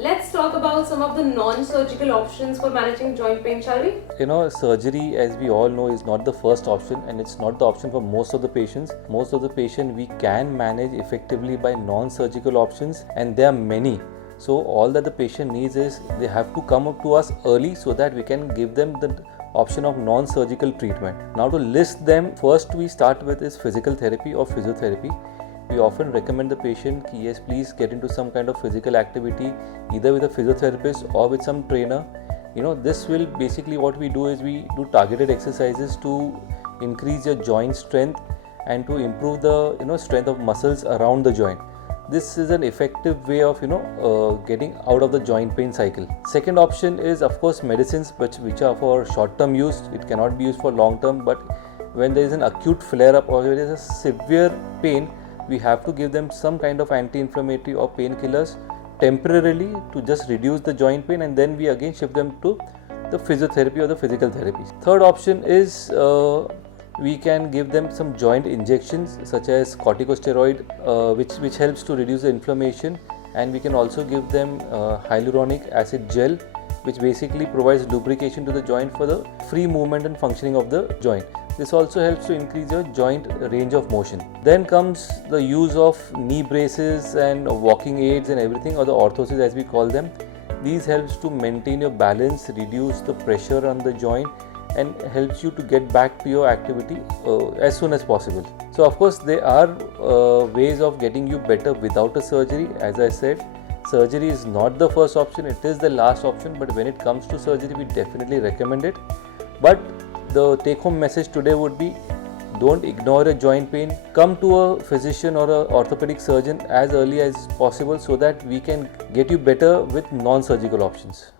Let's talk about some of the non-surgical options for managing joint pain, shall we? Surgery, as we all know, is not the first option, and it's not the option for most of the patients. Most of the patient we can manage effectively by non-surgical options, and there are many. So all that the patient needs is they have to come up to us early so that we can give them the option of non-surgical treatment. Now to list them, first we start with is physical therapy or physiotherapy. We often recommend the patient कि yes, please get into some kind of physical activity, either with a physiotherapist or with some trainer. This will basically, what we do is we do targeted exercises to increase your joint strength and to improve the strength of muscles around the joint. This is an effective way of getting out of the joint pain cycle. Second option is of course medicines which are for short term use. It cannot be used for long term, but when there is an acute flare up or there is a severe pain, we have to give them some kind of anti-inflammatory or painkillers temporarily to just reduce the joint pain, and then we again shift them to the physiotherapy or the physical therapy. Third option is we can give them some joint injections such as corticosteroid which helps to reduce the inflammation, and we can also give them hyaluronic acid gel, which basically provides lubrication to the joint for the free movement and functioning of the joint. This also helps to increase your joint range of motion. Then comes the use of knee braces and walking aids and everything, or the orthoses as we call them. These helps to maintain your balance, reduce the pressure on the joint, and helps you to get back to your activity as soon as possible. So of course there are ways of getting you better without a surgery. As I said, surgery is not the first option, it is the last option, but when it comes to surgery we definitely recommend it. But the take home message today would be, don't ignore a joint pain. Come to a physician or an orthopedic surgeon as early as possible so that we can get you better with non-surgical options.